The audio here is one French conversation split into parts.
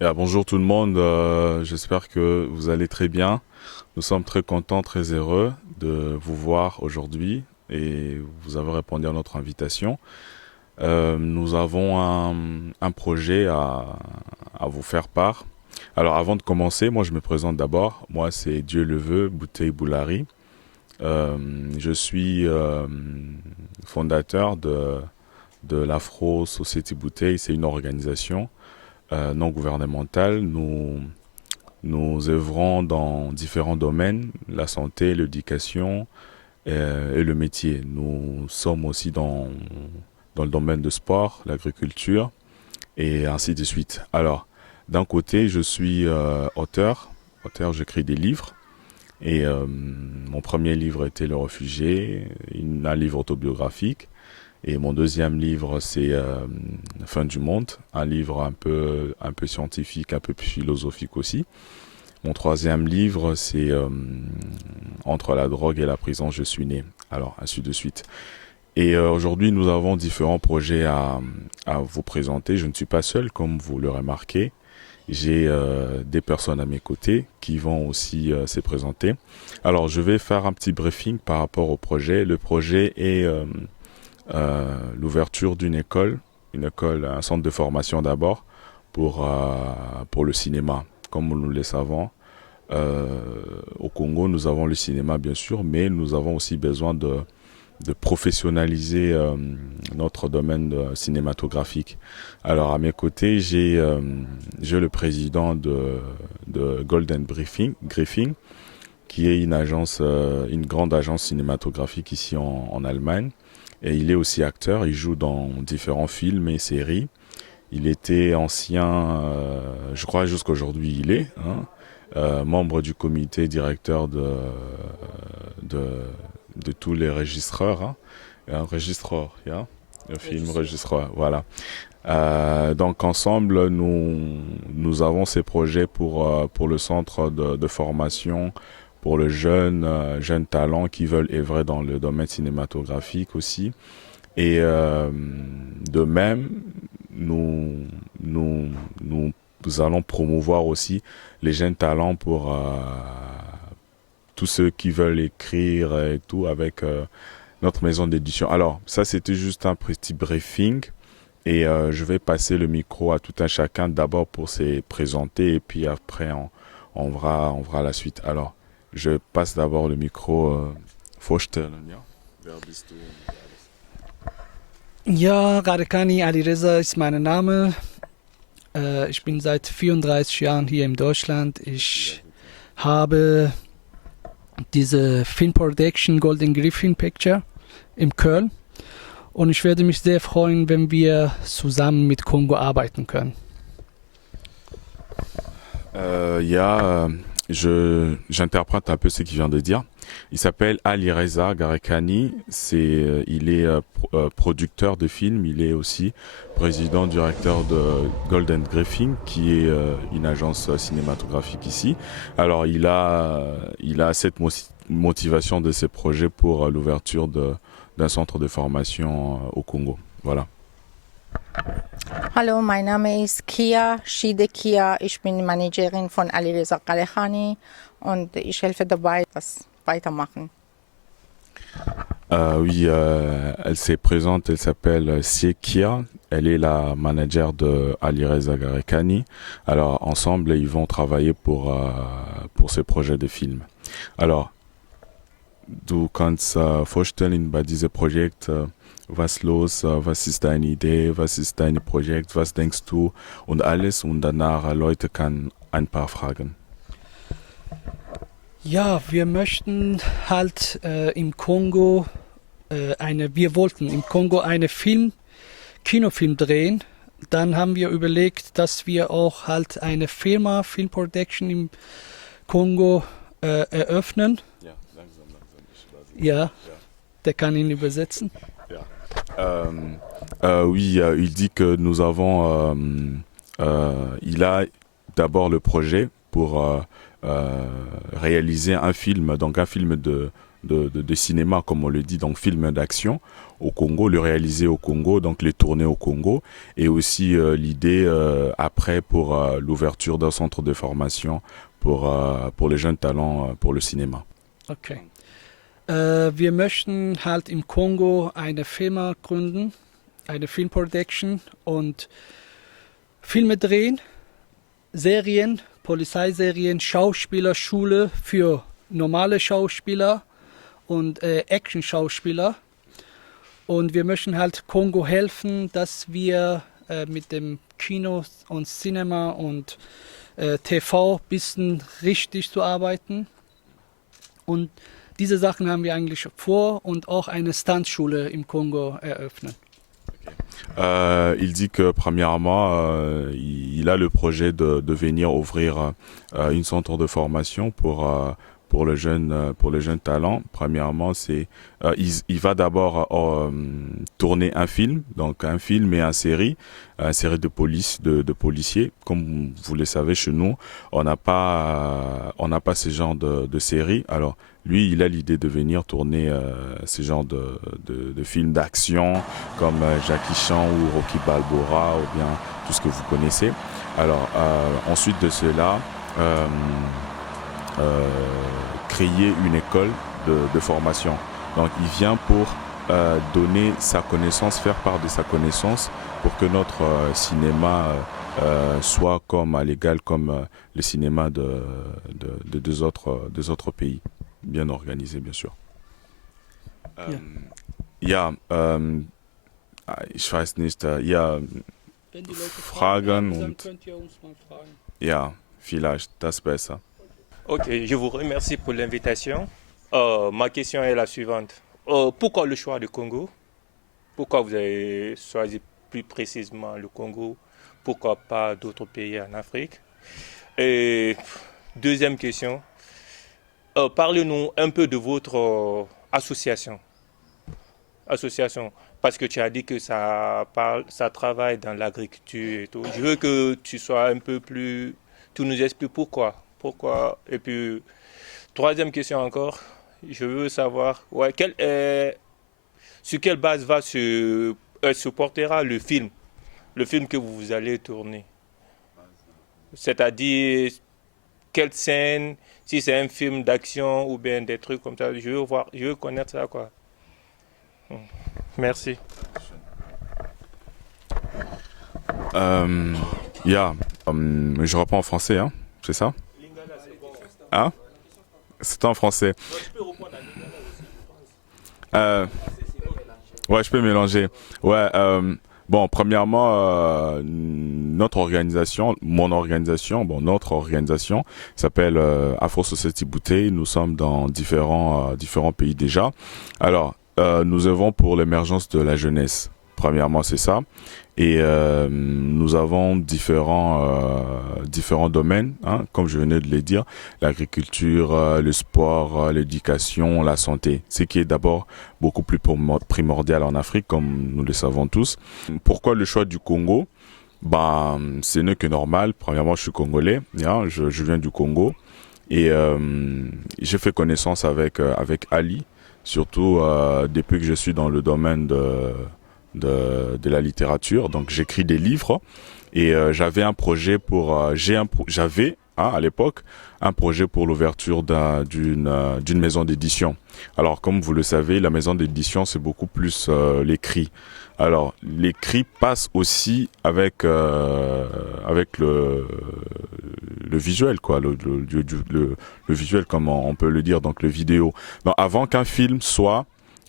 Bonjour tout le monde, j'espère que vous allez très bien. Nous sommes très contents, très heureux de vous voir aujourd'hui et vous avez répondu à notre invitation. Nous avons un projet à vous faire part. Alors avant de commencer, moi je me présente d'abord. Moi c'est Dieu le veut, Bouteille Boulari. Je suis fondateur de l'Afro Society Bouteille. C'est une organisation non gouvernementale. Nous œuvrons dans différents domaines, la santé, l'éducation et le métier. Nous sommes aussi dans le domaine de sport, l'agriculture et ainsi de suite. Alors, d'un côté, je suis auteur, j'écris des livres. Et mon premier livre était Le Réfugié, un livre autobiographique. Et mon deuxième livre, c'est Fin du monde, un livre un peu scientifique, un peu philosophique aussi. Mon troisième livre, c'est Entre la drogue et la prison, je suis né. Alors, ainsi de suite. Et aujourd'hui, nous avons différents projets à vous présenter. Je ne suis pas seul, comme vous le remarquez. J'ai des personnes à mes côtés qui vont aussi se présenter. Alors, je vais faire un petit briefing par rapport au projet. Le projet est l'ouverture une école, un centre de formation d'abord pour le cinéma. Comme nous le savons, au Congo, nous avons le cinéma bien sûr, mais nous avons aussi besoin de professionnaliser notre domaine cinématographique. Alors à mes côtés, j'ai le président de Golden Griffin, qui est une grande agence cinématographique ici en Allemagne. Et il est aussi acteur, il joue dans différents films et séries. Il était ancien, je crois jusqu'aujourd'hui il est, hein, membre du comité directeur de, de tous les registreurs. Hein. Un registreur, yeah? Un film registreur, voilà. Donc ensemble, nous avons ces projets pour le centre de formation, pour le jeunes talents qui veulent œuvrer dans le domaine cinématographique aussi. Et de même, nous, nous, nous allons promouvoir aussi les jeunes talents pour tous ceux qui veulent écrire et tout avec notre maison d'édition. Alors, ça c'était juste un petit briefing et je vais passer le micro à tout un chacun d'abord pour se présenter et puis après on verra la suite. Alors, je passe d'abord le micro. Vorstellen, ja? Wer bist du? Ja, Gharekani Alireza ist mein Name. Ich bin seit 34 Jahren hier in Deutschland. Ich habe diese Film Production Golden Griffin Picture in Köln. Und ich würde mich sehr freuen, wenn wir zusammen mit Kongo arbeiten können. J'interprète un peu ce qu'il vient de dire. Il s'appelle Ali Reza Garekani. Il est producteur de films. Il est aussi président directeur de Golden Griffin, qui est une agence cinématographique ici. Alors, il a cette motivation de ses projets pour l'ouverture d'un centre de formation au Congo. Voilà. Hallo, mein Name ist Kia, Shide Kia. Ich bin Managerin von Alireza Galehani und ich helfe dabei, das weitermachen. Oui, elle s'est présente, elle s'appelle Siekia. Elle est la manager de Alireza Garekani. Alors, ensemble, ils vont travailler pour ce projet de film. Alors, du kannst vorstellen bei diesem Projekt, was los, was ist deine Idee, was ist dein Projekt, was denkst du und alles und danach Leute kann ein paar fragen. Ja, wir möchten halt im Kongo wir wollten im Kongo Kinofilm drehen. Dann haben wir überlegt, dass wir auch halt eine Firma, Film Production im Kongo eröffnen. Ja, langsam. Ja, der kann ihn übersetzen. Oui, il dit que nous avons, il a d'abord le projet pour réaliser un film, donc un film de cinéma, comme on le dit, donc film d'action au Congo, le réaliser au Congo, donc les tourner au Congo, et aussi l'idée après pour l'ouverture d'un centre de formation pour les jeunes talents pour le cinéma. Okay. Wir möchten halt im Kongo eine Firma gründen, eine Filmproduction und Filme drehen, Serien, Polizeiserien, Schauspielerschule für normale Schauspieler und Action-Schauspieler. Und wir möchten halt Kongo helfen, dass wir mit dem Kino und Cinema und TV ein bisschen richtig zu arbeiten. Und diese Sachen haben wir eigentlich vor und auch eine Stuntschule im Kongo eröffnen. Il dit que premièrement, il a le projet de venir ouvrir une centre de formation pour les jeunes talents. Premièrement, il va d'abord tourner un film, donc un film et une série de police, de policiers. Comme vous le savez, chez nous, on n'a pas ce genre de série. Alors, lui, il a l'idée de venir tourner ce genre de films d'action comme Jackie Chan ou Rocky Balboa ou bien tout ce que vous connaissez. Alors, ensuite de cela, créer une école de formation. Donc, il vient pour donner sa connaissance, faire part de sa connaissance pour que notre cinéma soit comme à l'égal comme le cinéma de deux autres pays. Bien organisé, bien sûr. Ja, ich weiß nicht, ja, Fragen und könnt ihr uns mal fragen. ja, vielleicht, das ist besser. Ok, je vous remercie pour l'invitation. Ma question est la suivante. Pourquoi le choix du Congo? Pourquoi vous avez choisi plus précisément le Congo? Pourquoi pas d'autres pays en Afrique? Et deuxième question, parlez-nous un peu de votre association. Parce que tu as dit que ça travaille dans l'agriculture et tout. Je veux que tu sois un peu plus... Tu nous expliques pourquoi. Et puis, troisième question encore, je veux savoir sur quelle base se portera le film que vous allez tourner. C'est-à-dire, quelle scène, si c'est un film d'action ou bien des trucs comme ça, je veux connaître ça, quoi. Merci. Je reprends en français, hein, c'est ça? Hein? C'est en français. Ouais, je peux mélanger. Ouais, bon, premièrement, notre organisation s'appelle Afro Society Bouteille. Nous sommes dans différents pays déjà. Alors, nous œuvrons pour l'émergence de la jeunesse. Premièrement, c'est ça. Et nous avons différents domaines, hein, comme je venais de le dire, l'agriculture, le sport, l'éducation, la santé, ce qui est d'abord beaucoup plus primordial en Afrique, comme nous le savons tous. Pourquoi le choix du Congo? Ce n'est que normal. Premièrement, je suis congolais, hein, je viens du Congo, et j'ai fait connaissance avec Ali, surtout depuis que je suis dans le domaine de la littérature. Donc j'écris des livres et j'avais un projet j'avais à l'époque un projet pour l'ouverture d'une maison d'édition. Alors comme vous le savez, la maison d'édition c'est beaucoup plus l'écrit. Alors l'écrit passe aussi avec le visuel, quoi, le visuel comme on peut le dire, donc le vidéo. Donc avant qu'un film soit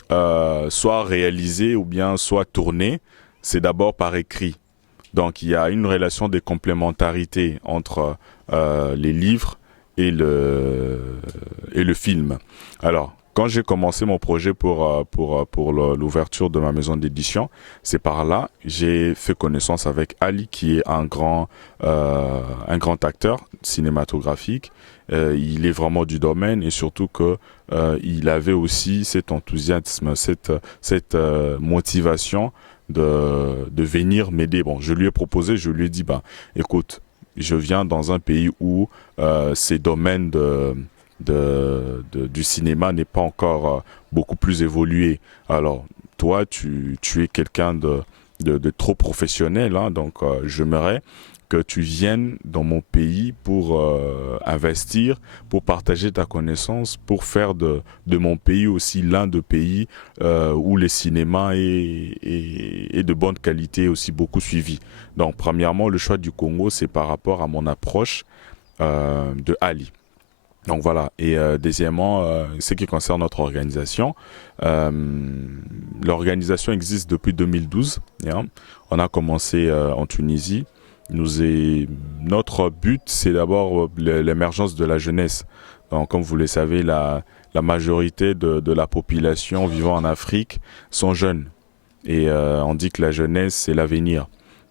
réalisé ou bien soit tourné, c'est d'abord par écrit. Donc il y a une relation de complémentarité entre les livres et le film. Alors, quand j'ai commencé mon projet pour l'ouverture de ma maison d'édition, c'est par là j'ai fait connaissance avec Ali, qui est un grand acteur cinématographique. Il est vraiment du domaine, et surtout que il avait aussi cet enthousiasme, cette motivation de venir m'aider. Bon, je lui ai proposé, je lui ai dit, écoute, je viens dans un pays où ces domaines du cinéma n'est pas encore beaucoup plus évolué. Alors, toi, tu es quelqu'un de trop professionnel, hein, donc j'aimerais que tu viennes dans mon pays pour investir, pour partager ta connaissance, pour faire de mon pays aussi l'un des pays où le cinéma est de bonne qualité, aussi beaucoup suivi. Donc, premièrement, le choix du Congo, c'est par rapport à mon approche de Ali. Donc voilà, et deuxièmement, ce qui concerne notre organisation, l'organisation existe depuis 2012. Hein. On a commencé en Tunisie. Notre but, c'est d'abord l'émergence de la jeunesse. Donc, comme vous le savez, la majorité de la population vivant en Afrique sont jeunes. Et on dit que la jeunesse, c'est l'avenir.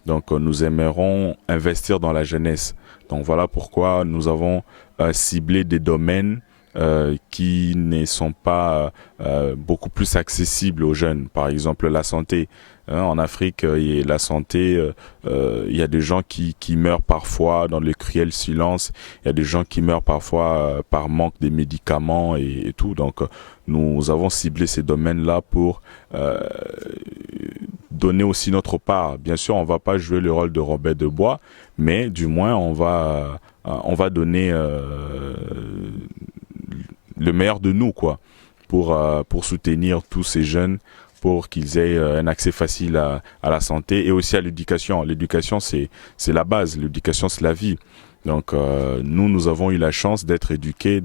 Donc, nous aimerons investir dans la jeunesse. Donc, voilà pourquoi nous avons ciblé des domaines qui ne sont pas beaucoup plus accessibles aux jeunes. Par exemple, la santé. En Afrique, la santé, il y a des gens qui meurent parfois dans le cruel silence. Il y a des gens qui meurent parfois par manque de médicaments et tout. Donc, nous avons ciblé ces domaines-là pour donner aussi notre part. Bien sûr, on ne va pas jouer le rôle de Robert de Bois, mais du moins, on va donner le meilleur de nous, quoi, pour soutenir tous ces jeunes, pour qu'ils aient un accès facile à la santé et aussi à l'éducation. L'éducation, c'est la base. L'éducation, c'est la vie. Donc, nous avons eu la chance d'être éduqués,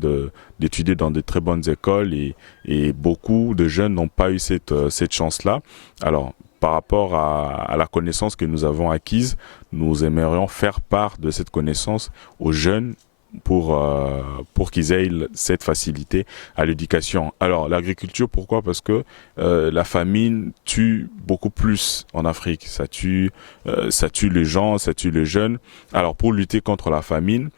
d'étudier dans de très bonnes écoles et beaucoup de jeunes n'ont pas eu cette chance-là. Alors, par rapport à la connaissance que nous avons acquise, nous aimerions faire part de cette connaissance aux jeunes pour qu'ils aient cette facilité à l'éducation. Alors, l'agriculture, pourquoi? Parce que la famine tue beaucoup plus en Afrique. Ça tue les gens, ça tue les jeunes. Alors, pour lutter contre la famine,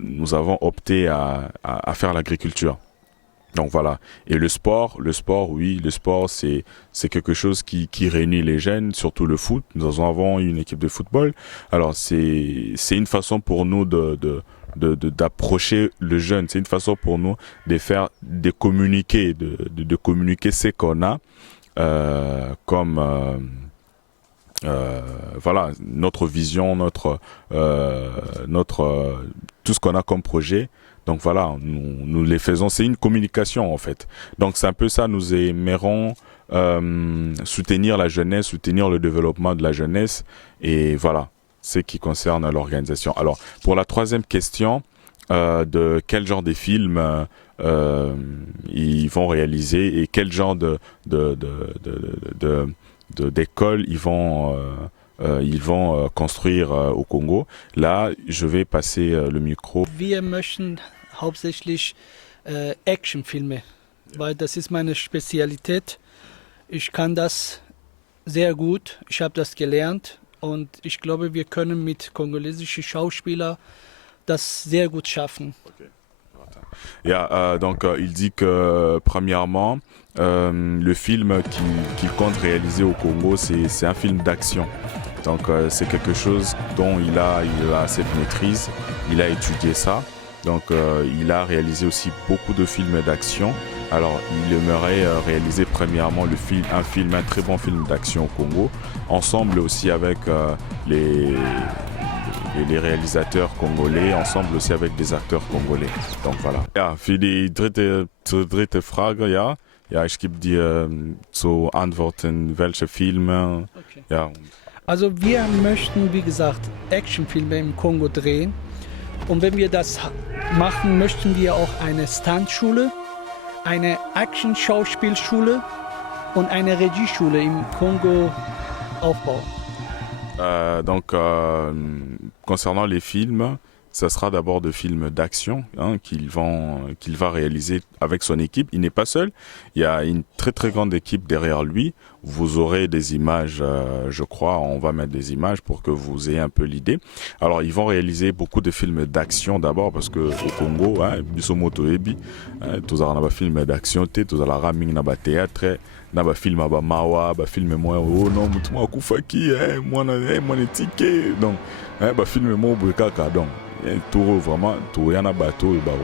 nous avons opté à faire l'agriculture. Donc voilà. Et le sport, oui, le sport, c'est quelque chose qui réunit les jeunes, surtout le foot. Nous avons une équipe de football. Alors, c'est une façon pour nous d'approcher le jeune. C'est une façon pour nous de communiquer ce qu'on a comme voilà, notre vision, tout ce qu'on a comme projet. Donc voilà, nous les faisons, c'est une communication en fait. Donc c'est un peu ça, nous aimerons soutenir la jeunesse, soutenir le développement de la jeunesse et voilà, ce qui concerne l'organisation. Alors pour la troisième question, de quel genre de films ils vont réaliser et quel genre d'école ils vont construire au Congo. Là, je vais passer le micro. Wir möchten hauptsächlich Actionfilme, weil das ist meine Spezialität. Ich kann das sehr gut, ich habe das gelernt und ich glaube, wir können mit kongolesischen Schauspielern das sehr gut schaffen. Okay. Yeah, donc il dit que premièrement, le film qu'il compte réaliser au Congo, c'est un film d'action. Donc c'est quelque chose dont il a cette maîtrise, il a étudié ça. Donc il a réalisé aussi beaucoup de films d'action. Alors il aimerait réaliser premièrement un très bon film d'action au Congo, ensemble aussi avec les réalisateurs congolais, ensemble aussi avec des acteurs congolais. Donc voilà. Ja, für die dritte Frage, ja. Ja, ich gebe dir zu antworten, welche Filme. Okay. Ja. Also wir möchten, wie gesagt, Actionfilme im Kongo drehen. Und wenn wir das machen, möchten wir auch eine Stuntschule, eine Action-Schauspielschule und eine Regieschule im Kongo aufbauen. Donc, concernant les films, ça sera d'abord de films d'action qu'il va réaliser avec son équipe. Il n'est pas seul, il y a une très très grande équipe derrière lui. Vous aurez des images, je crois, on va mettre des images pour que vous ayez un peu l'idée. Alors, ils vont réaliser beaucoup de films d'action d'abord parce que au Congo, bisomoto ebi, tous les films d'action, tous les raming na ba théâtre, na ba film ba mawa, ba film moi oh non mutu moi kufaki, moi na ticket, donc ba film moi brekaka donc. Tout vraiment tout yana bateau et baro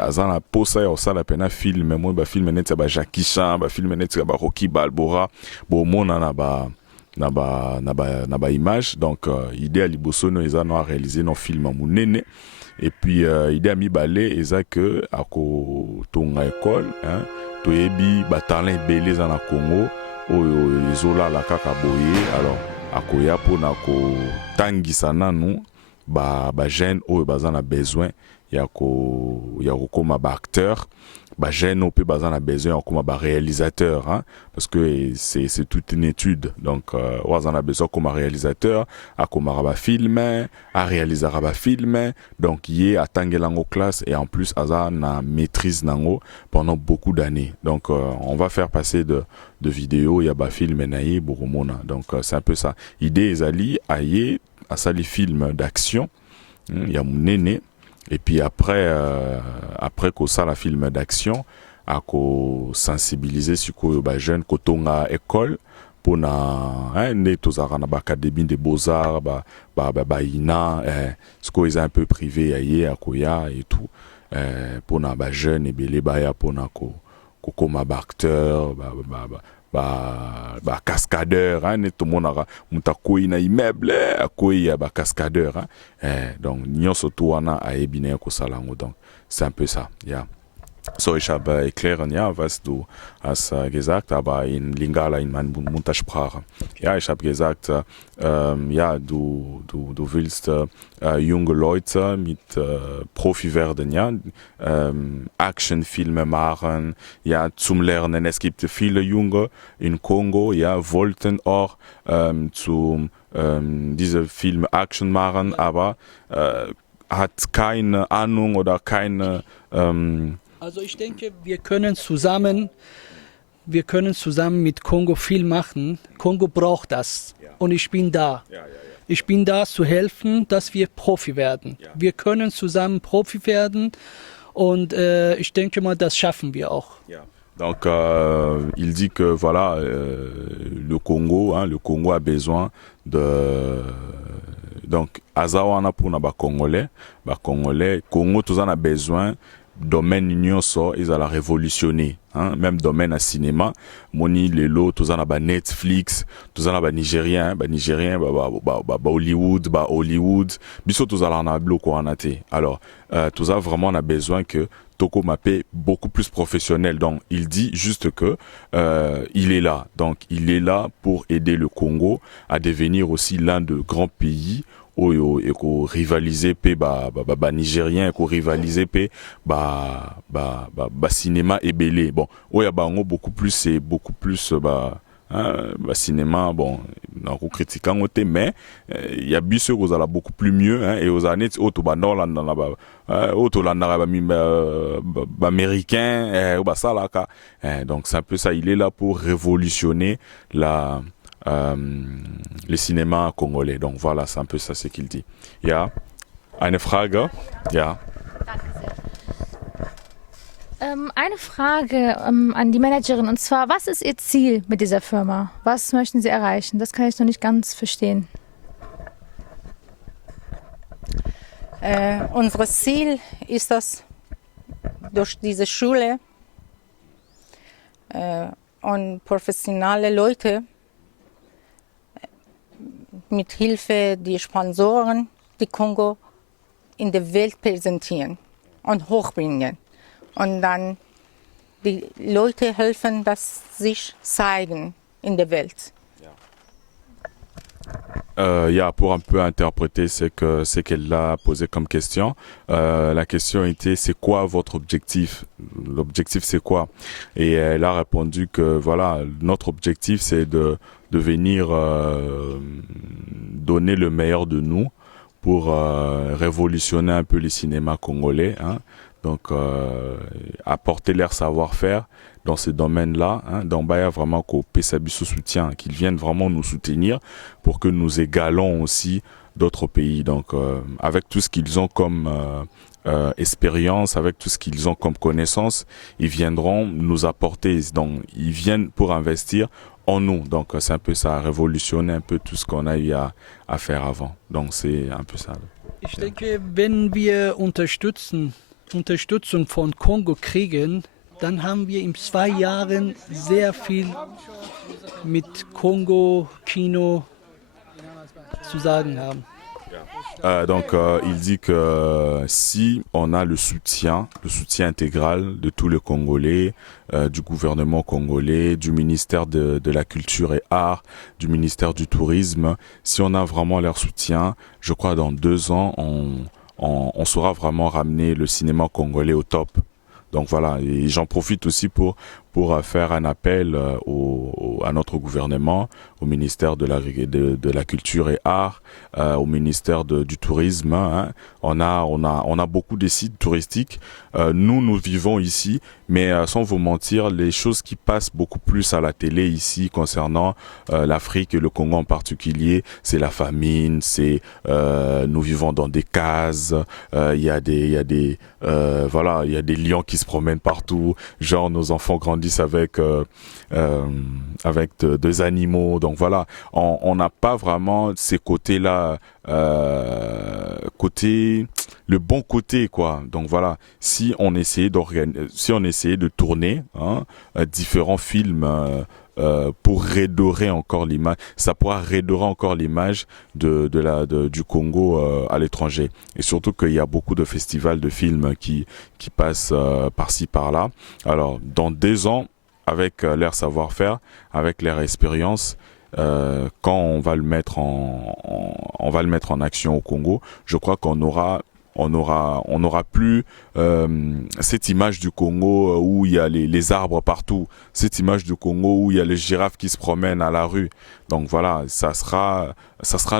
aza na posa ya kosala mpena filme moi bafilme neti ya bajackie chan bafilme neti ya baroki balbora bomona na baimage donc idée ya liboso no eza no aréalise no film ya monene et puis idée ya mibale eza ke akotonga ekole toyebi batalent ebele eza na Congo oyo ezolala kaka boye alors akoya mpona kotangisa nanu bajeune oyo baza na besoin ya kokoma baacteur bajeune oyo mpe baza na besoin ya kokoma baréalisateur parce que c'est toute une étude donc oyo aza na besoin akoma réalisateur akomaka bafilme aréalisaka bafilme donc ye atangelango classe et en plus aza na maîtrise nango pendant beaucoup d'années donc on va faire passer de vidéos ya bafilme na ye bokomona donc c'est un peu ça idée ezali aye asali film d'action ya monene et puis après kosala film d'action akosensibiliser sikoyo bajeune kotonga école mpona nde tozalaka na baacadémie des beaux-arts baina sikoyo eza un peu privé ya ye akoya et tout mpona bajeune ebele baya mpona kokoma baacteur cascadeur neti tomonaka moto akwei na immeuble akwei ya cascadeur donc nyonso to wana ayebi na ye kosala yango donc c'est un peu ça ja. So ich habe erklären, ja, was du hast gesagt, aber in Lingala, in meiner Muttersprache. Ja, ich habe gesagt, ja, du willst junge Leute mit Profi werden, ja, Actionfilme machen, ja, zum Lernen. Es gibt viele Junge in Kongo, ja, wollten auch diese Filme Action machen, aber hat keine Ahnung oder keine Also ich denke, wir können zusammen mit Kongo viel machen. Kongo braucht das und ich bin da. Ich bin da zu helfen, dass wir Profi werden. Wir können zusammen Profi werden und ich denke mal, das schaffen wir auch. Donc il dit que voilà le Congo a besoin de donc azawana pona ba Congolais Congo tous en a besoin domaine nyonso ezala révolutionner même domaine à cinéma moni lelo tozana ba Netflix tozana ba Nigérien ba Hollywood biso tozala na bloko wana te alors toza vraiment on a besoin que Toko Mapé beaucoup plus professionnel donc il dit juste que il est là donc il est là pour aider le Congo à devenir aussi l'un de grands pays oyo eko rivaliser pe ba nigérien eko rivaliser pe ba cinéma ebele bon oya bango beaucoup plus cinéma bon na ko critiquer ngote mais il y a biso kozala beaucoup plus mieux et aux années auto ba Norlanda na ba auto landa ba américain ba salaka donc c'est un peu ça il est là pour révolutionner le cinéma congolais. Donc voilà, c'est un peu ça ce qu'il dit. Ja, eine Frage? Ja. Eine Frage an die Managerin und zwar, was ist Ihr Ziel mit dieser Firma? Was möchten Sie erreichen? Das kann ich noch nicht ganz verstehen. Unser Ziel ist es, durch diese Schule und professionelle Leute mit Hilfe der Sponsoren die Kongo in der Welt präsentieren und hochbringen. Und dann die Leute helfen, dass sich zeigen in der Welt. Pour un peu interpréter ce qu'elle a posé comme question. La question était c'est quoi votre objectif? L'objectif c'est quoi? Et elle a répondu que voilà, notre objectif c'est de venir donner le meilleur de nous pour révolutionner un peu les cinémas congolais, donc apporter leur savoir-faire dans ces domaines-là, dans Baya vraiment qu'au PSABISO soutien, qu'ils viennent vraiment nous soutenir pour que nous égalons aussi d'autres pays. Donc avec tout ce qu'ils ont comme expérience, avec tout ce qu'ils ont comme connaissance, ils viendront nous apporter, donc ils viennent pour investir en nous. Donc c'est un peu ça, révolutionner un peu tout ce qu'on a eu à faire avant. Donc c'est un peu ça. Ich denke, wenn wir unterstützen Unterstützung von Kongo kriegen, dann haben wir in 2 Jahren sehr viel mit Kongo, Kino zu sagen haben. Il dit que si on a le soutien intégral de tous les Congolais, du gouvernement congolais, du ministère de la Culture et Arts, du ministère du Tourisme, si on a vraiment leur soutien, je crois dans 2 ans, on saura vraiment ramener le cinéma congolais au top. Donc voilà, et j'en profite aussi pour faire un appel à notre gouvernement, au ministère de la Culture et Arts, au ministère du Tourisme. Hein. On a beaucoup de sites touristiques. Nous vivons ici, mais sans vous mentir, les choses qui passent beaucoup plus à la télé ici concernant l'Afrique et le Congo en particulier, c'est la famine, c'est nous vivons dans des cases, il y a des lions qui se promènent partout, genre nos enfants grandissent avec 2 animaux, donc voilà, on n'a pas vraiment ces côtés-là, le bon côté quoi. Donc voilà, si on essayait de tourner différents films pour redorer encore l'image, ça pourra redorer encore l'image du Congo à l'étranger. Et surtout qu'il y a beaucoup de festivals de films qui passent par-ci par-là. Alors dans 2 ans, avec leur savoir-faire, avec leur expérience, quand on va le mettre en action au Congo, je crois qu'on aura plus cette image du Congo où il y a les arbres partout, cette image du Congo où il y a les girafes qui se promènent à la rue. Donc voilà, ça sera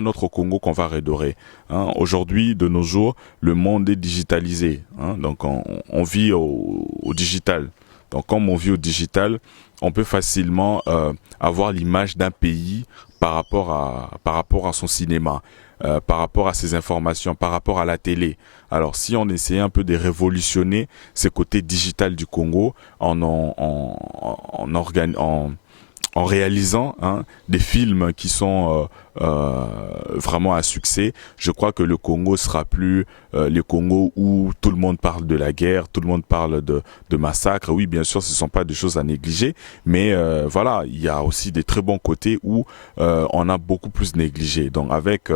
notre Congo qu'on va redorer. Hein. Aujourd'hui, de nos jours, le monde est digitalisé. Hein. Donc on vit au digital. Donc comme on vit au digital, on peut facilement avoir l'image d'un pays par rapport à son cinéma. Par rapport à ces informations, par rapport à la télé. Alors si on essayait un peu de révolutionner ce côté digital du Congo en réalisant des films qui sont vraiment un succès, je crois que le Congo sera plus le Congo où tout le monde parle de la guerre, tout le monde parle de massacres. Oui, bien sûr, ce ne sont pas des choses à négliger, mais voilà, il y a aussi des très bons côtés où on a beaucoup plus négligé. Donc avec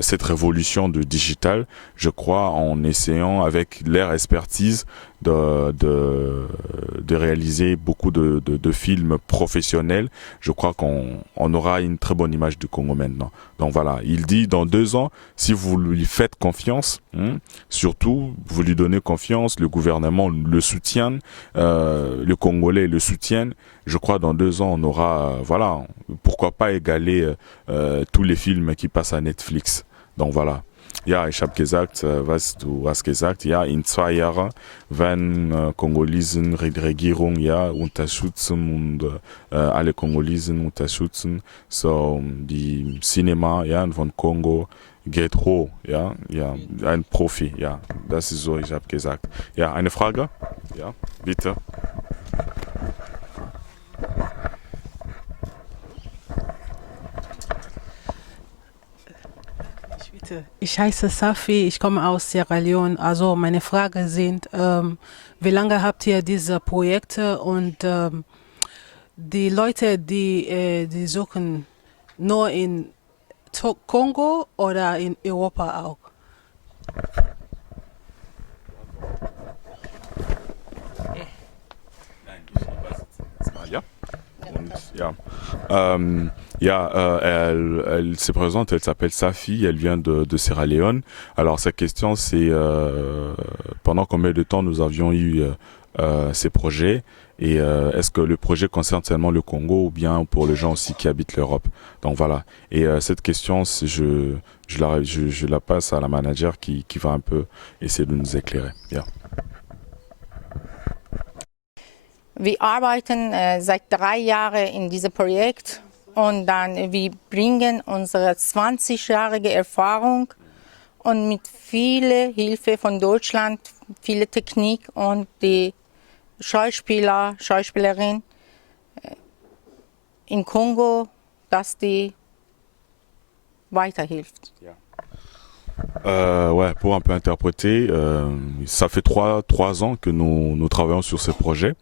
cette révolution du digital, je crois, en essayant avec leur expertise de réaliser beaucoup de films professionnels, je crois qu'on aura une très bonne image du Congo maintenant. Donc voilà, il dit dans 2 ans, si vous lui faites confiance, surtout vous lui donnez confiance, le gouvernement le soutient, le Congolais le soutiennent, je crois dans 2 ans on aura, voilà, pourquoi pas égaler tous les films qui passent à Netflix. Donc voilà. Ja, ich habe gesagt, was du hast gesagt, ja, in 2 Jahren werden Kongolesen Regierung ja unterstützen und alle Kongolesen unterstützen. So, die Cinema ja, von Kongo geht hoch, ja, ein Profi, ja, das ist so, ich habe gesagt. Ja, eine Frage? Ja, bitte. Ich heiße Safi, ich komme aus Sierra Leone. Also meine Frage sind, wie lange habt ihr diese Projekte und die Leute, die suchen nur in Kongo oder in Europa auch? Elle se présente, elle s'appelle Safi, elle vient de Sierra Leone. Alors sa question c'est pendant combien de temps nous avions eu ces projets et est-ce que le projet concerne seulement le Congo ou bien pour les gens aussi qui habitent l'Europe. Donc voilà, et cette question je la passe à la manager qui va un peu essayer de nous éclairer. Yeah. Wir arbeiten seit 3 Jahren in diesem Projekt und dann wir bringen unsere 20-jährige Erfahrung und mit viel Hilfe von Deutschland, viel Technik und die Schauspieler, Schauspielerin in Kongo, dass die weiterhilft. Ja. Ouais, pour un peu interpréter, ça fait trois ans que nous travaillons sur ce projet.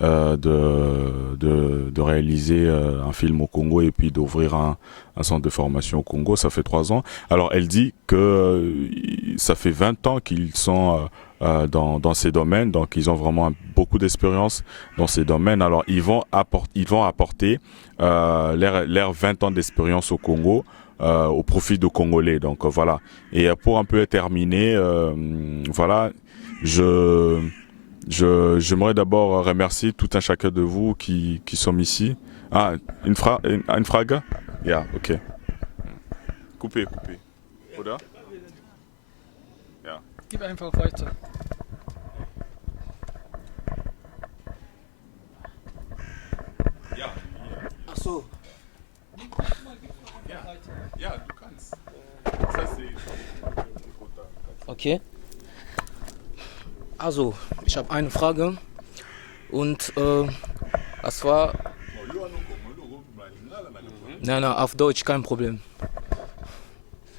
De réaliser un film au Congo et puis d'ouvrir un centre de formation au Congo. Ça fait 3 ans. Alors elle dit que ça fait 20 ans qu'ils sont dans ces domaines, donc ils ont vraiment beaucoup d'expérience dans ces domaines. Alors ils vont apporter leurs 20 ans d'expérience au Congo au profit de Congolais. Donc voilà. Et pour un peu terminer, voilà, j'aimerais d'abord remercier tout un chacun de vous qui sont ici. Ah, une frage? Yeah, ok. Coupé. Oder? Ja. Gib einfach weiter. Ja. Ach so. Ja, du kannst. Ça, c'est... Okay. Also, ich habe eine Frage und das war. Nein, auf Deutsch kein Problem.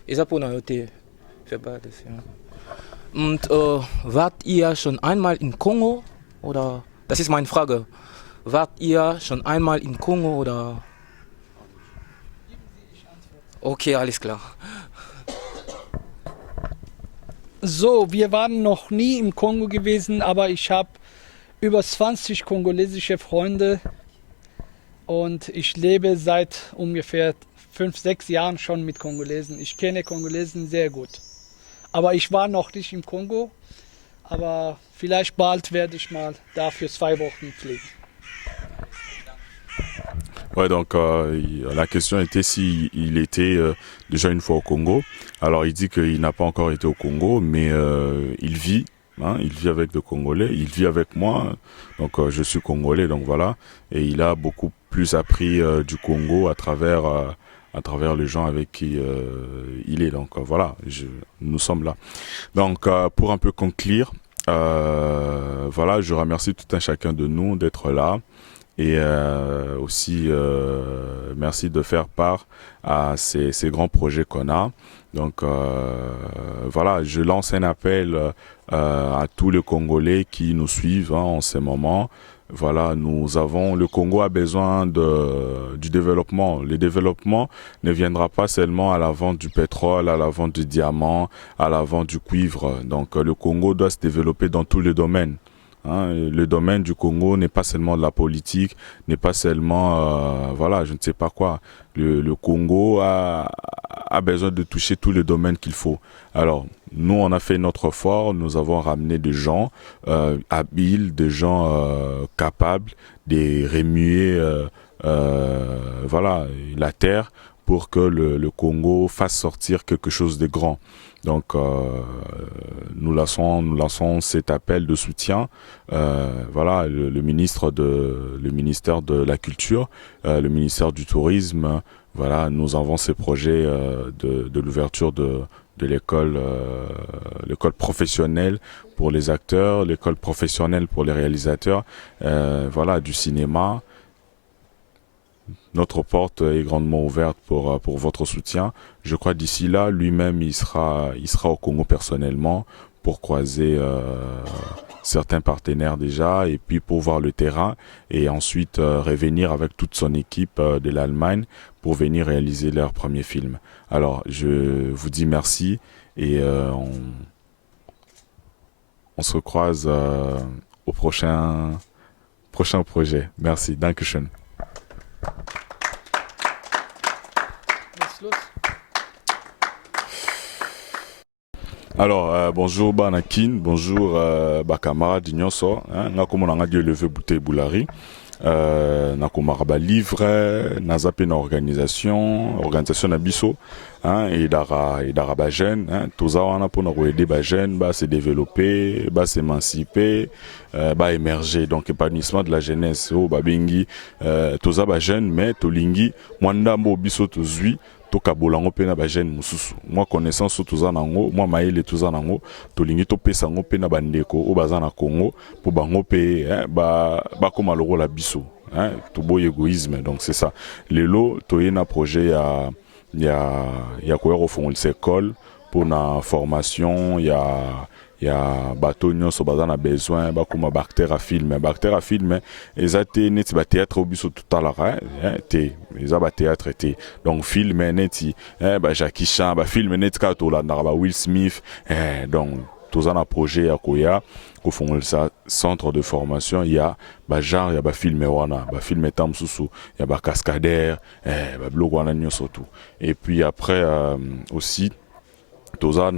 Ich habe Unayote für beides, ja. Und wart ihr schon einmal in Kongo oder? Das ist meine Frage. Wart ihr schon einmal in Kongo oder? Okay, alles klar. So, wir waren noch nie im Kongo gewesen, aber ich habe über 20 kongolesische Freunde und ich lebe seit ungefähr 5, 6 Jahren schon mit Kongolesen. Ich kenne Kongolesen sehr gut. Aber ich war noch nicht im Kongo, aber vielleicht bald werde ich mal da für 2 Wochen fliegen. Ouais, donc la question était si il était déjà une fois au Congo. Alors il dit qu'il n'a pas encore été au Congo, mais il vit. Hein, il vit avec des Congolais, il vit avec moi, donc je suis Congolais, donc voilà. Et il a beaucoup plus appris du Congo à travers les gens avec qui il est. Donc voilà, nous sommes là. Donc pour un peu conclure, voilà, je remercie tout un chacun de nous d'être là. Et aussi, merci de faire part à ces grands projets qu'on a. Donc voilà, je lance un appel à tous les Congolais qui nous suivent en ce moment. Voilà, le Congo a besoin du développement. Le développement ne viendra pas seulement à la vente du pétrole, à la vente du diamant, à la vente du cuivre. Donc le Congo doit se développer dans tous les domaines. Hein, le domaine du Congo n'est pas seulement de la politique, n'est pas seulement, voilà, je ne sais pas quoi. Le Congo a besoin de toucher tous les domaines qu'il faut. Alors, nous, on a fait notre effort, nous avons ramené des gens habiles, des gens capables de remuer voilà, la terre pour que le Congo fasse sortir quelque chose de grand. Donc nous lançons cet appel de soutien. Voilà, le ministère de la Culture, le ministère du Tourisme. Voilà, nous avons ces projets de l'ouverture de l'école professionnelle pour les acteurs, l'école professionnelle pour les réalisateurs. Voilà, du cinéma. Notre porte est grandement ouverte pour votre soutien. Je crois d'ici là, lui-même, il sera au Congo personnellement pour croiser certains partenaires déjà et puis pour voir le terrain et ensuite revenir avec toute son équipe de l'Allemagne pour venir réaliser leur premier film. Alors, je vous dis merci et on se croise au prochain projet. Merci. Dankeschön. Alors, bonjour Banakin, bonjour camarade Nyonso, nga komona nga Dieu levé bouteille boulari. Na komara livre, na zape na organisation na biso, et dara ba jeune, toza wana pona ko aider ba jeune ba se développer, ba s'émanciper, ba émerger, donc épanouissement de la jeunesse. O ba bengi toza ba jeune mais tolingi mwanda mbo biso tozui tokabolango pe na ba jeune mususu. Moi connaissance toza nango, moi maele toza nango, tolingi topesa ngo pe na bandeko o baza na Congo pour bango pe ba koma loko la biso, to boy égoïsme. Donc c'est ça. Lelo toyena projet ya ko refondre l'école pour la formation, il y a bateau nyonso baza na besoin ba kuma bactère à film ezate neti ba théâtre obiso tout à l'heure té eza ba théâtre té donc film neti ba Jackie Chan ba film neti ka to la ba Will Smith donc tous un projet à Koya ko font ça centre de formation il y a ba genre il y a ba film wana ba film tam susu il y a ba cascadeur ba blog wana nyonso tout et puis après aussi Toza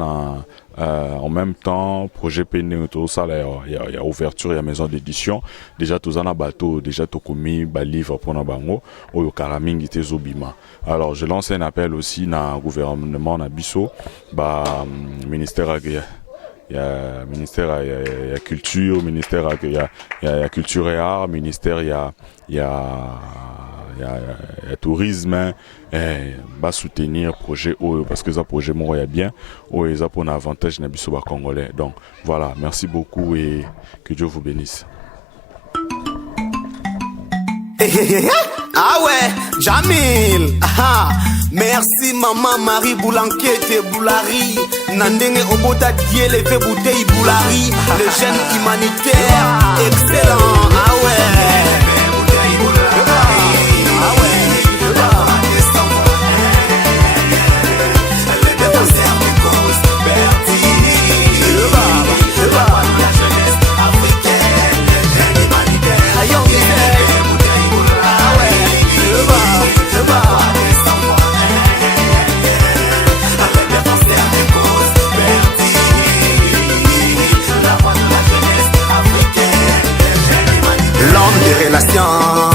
en même temps projet PN tout ça il y a ouverture il y a maison d'édition déjà Toza na bateau déjà tokomi ba livre pour na bango oyo karamingi te zobima alors je lance un appel aussi na gouvernement na biso ba ministère il y a ministère il y a culture ministère il y a culture et art ministère il y a tourisme va soutenir projet parce que ça projet moi il bien et ça pour un avantage na biso ba congolais donc voilà merci beaucoup et que Dieu vous bénisse. Ah ouais, Jamil. Ah, merci maman Marie Boulankete Boulari. Nandenge Obota Diele fait bouteille Boulari. Le jeune humanitaire excellent. Ah ouais. L'homme des relations